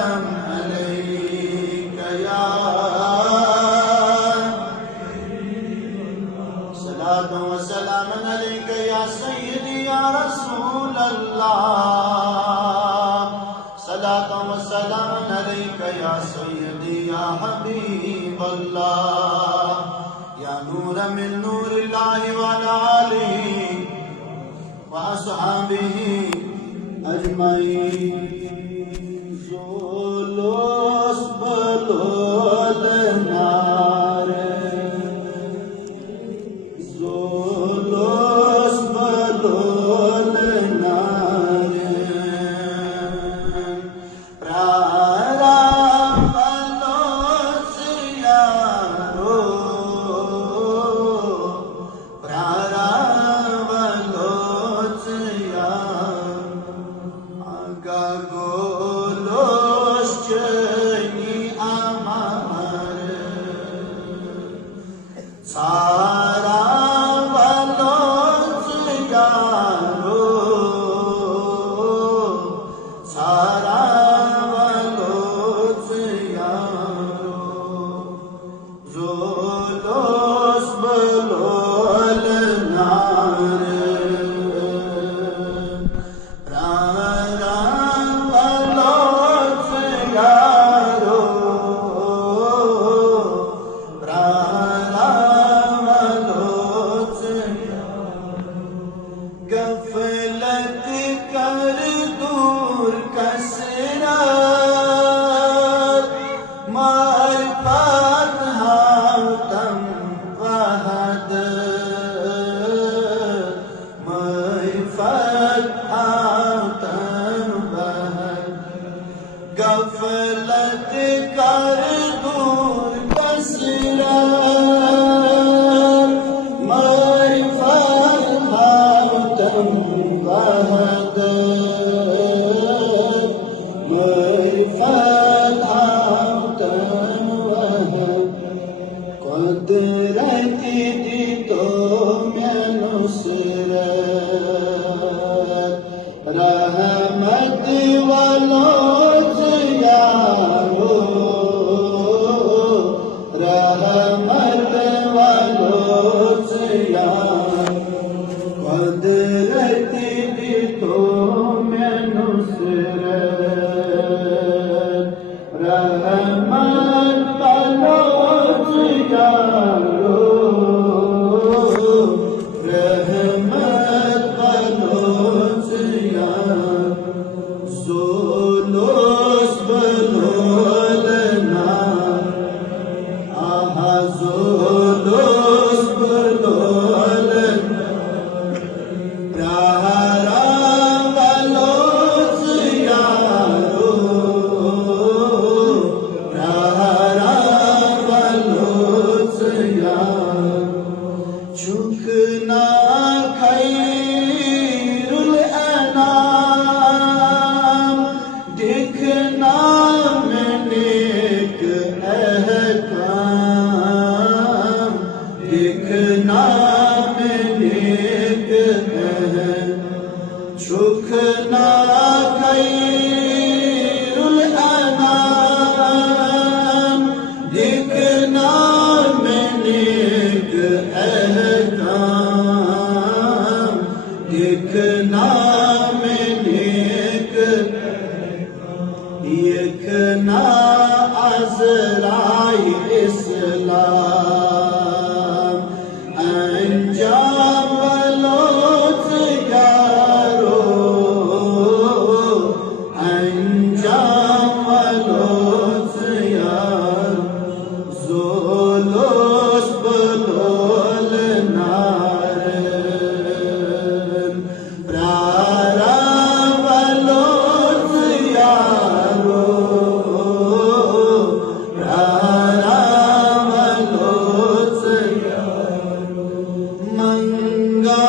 सलाम अलैका या सलात व सलाम अलैका या सय्यदी या रसूल अल्लाह सलात व सलाम अलैका या सय्यदी या हबीब अल्लाह या नूर मिन नूरिल्लाहि व अला आलिहि व अस्हाबिहि अजमईन ज़ोलोस बलोल नारे ज़ोलोस बलोल नारे प्रारा बलोस यारो प्रारा बलोस यारो आगा गोलोस चनी आमारे सारा बलोस यारो सारा बलोस यारो ज़ोलोस बलोल नारे प्रारा बलोस यारो प्रारा बलोस गफलत कर दूर कसरत मारिफत हातम वहद मारिफत हातम वहद गफलत कर दूर कसरत मारिफत हातम वहद मारिफत हातम वहद कुदरत दी तो मैं नुसरत रहमत वालों यारो रहमत वालों यारो कुदरत दी तो मैं नुसरत रहमत वालों यारो रहमत वालों यारो ज़ोलोस बलोल नारे आहा ज़ोलोस बलोल प्रारा बलोस यारो प्रारा बलोस यारो झुकना खैरुल अनाम दिखना में नेक अहकाम दिखना में नेक अहकाम झुकना खैरुल अनाम दिखना में नेक अहकाम दिखना में नेक यकना अज़राई इस्लाम अंजाम बलोच यारो अंजाम बलोच यारो ज़ोलोस बलोल नारे प्रारा बलोच यारो प्रारा बलोच यारो मंगा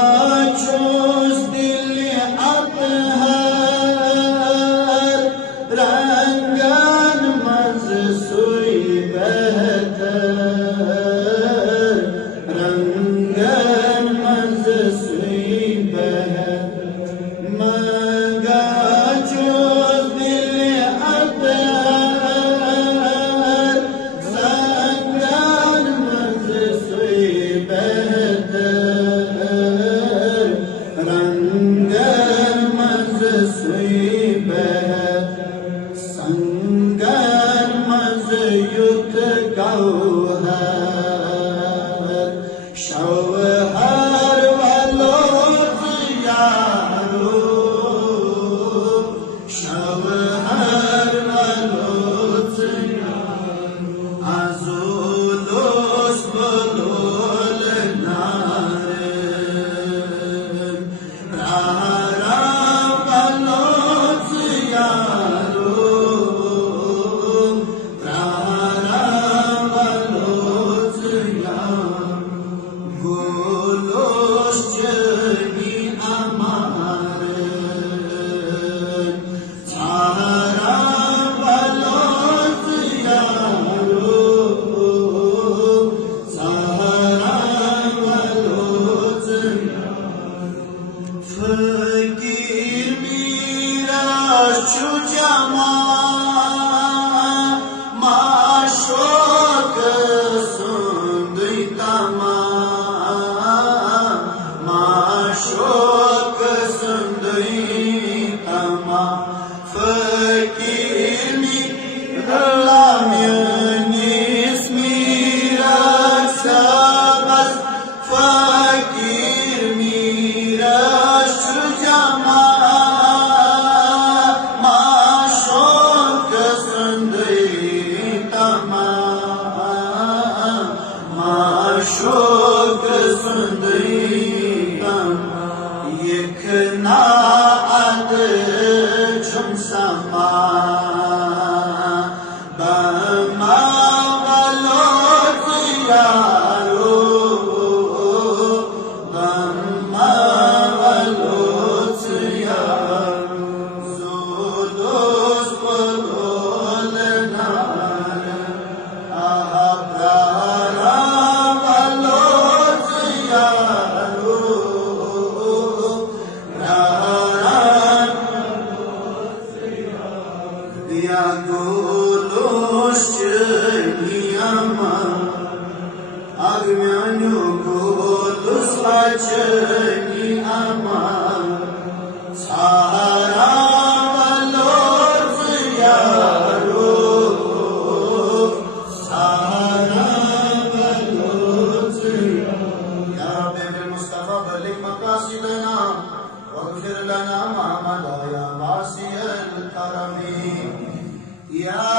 छोस दिल अतहर रंगन मज सुई बहतर रंगन मज सुई बहतर मंगा छोस दिल Athar Ya goloshni ama agmyanyo golosachni ama sahara balot yaro sahara balot ya Rabbi bil Mustafa balik maqasidana waghfir lana ma madaya wasi al karami ya